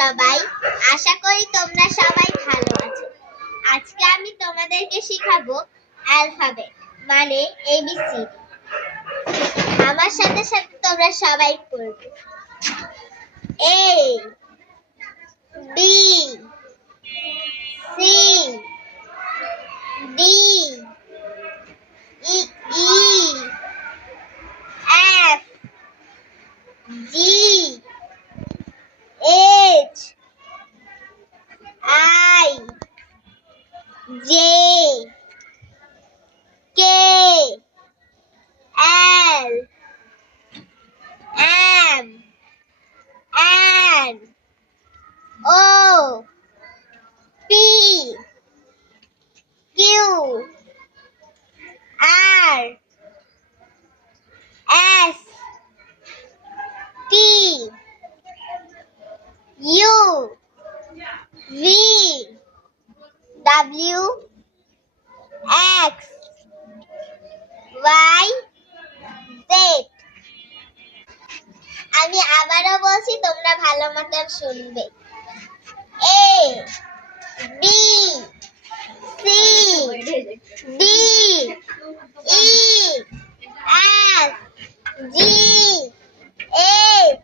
সবাই, আশা করি তোমরা সবাই ভালো আছো। আজকে আমি তোমাদেরকে শেখাবো অ্যালফাবেট মানে এবিসি। আমার সাথে সাথে তোমরা সবাই পড়বে। A B C D E F G H I J K L M N O P Q R S T U V W X Y Z. আমি আবারও বলছি, তোমরা ভালো মতন শুনবে। A B C D E F G H